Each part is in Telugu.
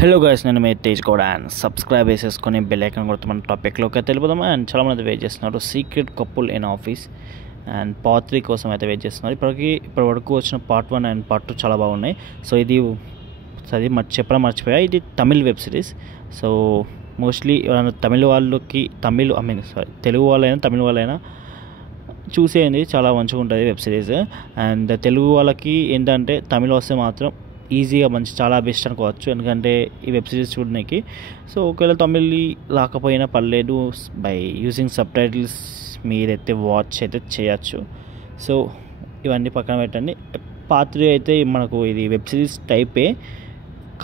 హలో గైస్, నేను మీ తేజ్ గౌడ్ అండ్ సబ్స్క్రైబ్ చేసేసుకొని బెల్ ఐకాన్ కొడుతూ మన టాపిక్లోకి అయితే వెళ్ళిపోదాం. అండ్ చాలామంది వెయిట్ చేస్తున్నారు secret couple in office and part 3 కోసం అయితే వెయిట్ చేస్తున్నారు. ఇప్పటి వరకు వచ్చిన పార్ట్ 1 అండ్ పార్ట్ 2 చాలా బాగున్నాయి. సో ఇది చెప్పడం మర్చిపోయా, ఇది Tamil web series. So mostly Telugu వాళ్ళైనా తమిళ వాళ్ళైనా చూసేయండి, చాలా మంచిగా ఉంటుంది వెబ్ సిరీస్. అండ్ తెలుగు వాళ్ళకి ఏంటంటే తమిళ వస్తే మాత్రం ఈజీగా చాలా బెస్ట్ అనుకోవచ్చు, ఎందుకంటే ఈ వెబ్ సిరీస్ చూడడానికి. సో ఒకవేళ తమిళ్ రాకపోయినా పర్లేదు, బై యూజింగ్ సబ్ టైటిల్స్ మీరైతే వాచ్ అయితే చేయొచ్చు. సో ఇవన్నీ పక్కన పెట్టండి. పార్ట్ 3 అయితే మనకు ఇది వెబ్ సిరీస్ టైపే,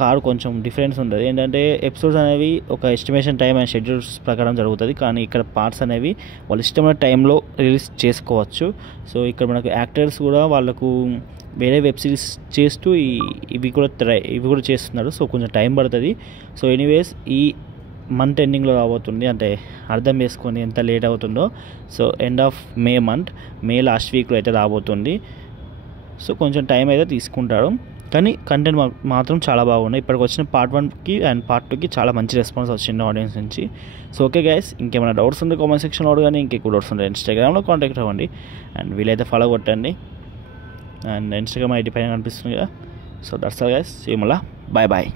కారు కొంచెం డిఫరెన్స్ ఉంటుంది. ఏంటంటే ఎపిసోడ్స్ అనేవి ఒక ఎస్టిమేషన్ టైం అండ్ షెడ్యూల్స్ ప్రకారం జరుగుతుంది, కానీ ఇక్కడ పార్ట్స్ అనేవి వాళ్ళు ఇష్టమైన టైంలో రిలీజ్ చేసుకోవచ్చు. సో ఇక్కడ మనకు యాక్టర్స్ కూడా వాళ్ళకు వేరే వెబ్ సిరీస్ చేస్తూ ఇవి కూడా చేస్తున్నారు. సో కొంచెం టైం పడుతుంది. సో ఎనీవేస్ ఈ మంత్ ఎండింగ్లో రాబోతుంది, అంటే అర్థం చేసుకొని ఎంత లేట్ అవుతుందో. So end of May last వీక్లో అయితే రాబోతుంది. సో కొంచెం టైం అయితే తీసుకుంటారు, కానీ కంటెంట్ మాత్రం చాలా బాగున్నాయి. ఇప్పటికి వచ్చిన పార్ట్ 1కి అండ్ పార్ట్ 2కి చాలా మంచి రెస్పాన్స్ వచ్చింది ఆడియన్స్ నుంచి. సో ఓకే గైస్, ఇంకేమైనా డౌట్స్ ఉంటే కామెంట్ సెక్షన్లో అడగండి. ఇంకెక్కువ డౌట్స్ ఉంటే ఇన్స్టాగ్రామ్లో కాంటాక్ట్ అవ్వండి అండ్ వీలైతే ఫాలో కొట్టండి. అండ్ ఇన్స్టాగ్రామ్ ఐడి పైన కనిపిస్తుంది కదా. So that's all guys, see you మళ్ళా, బాయ్ బాయ్.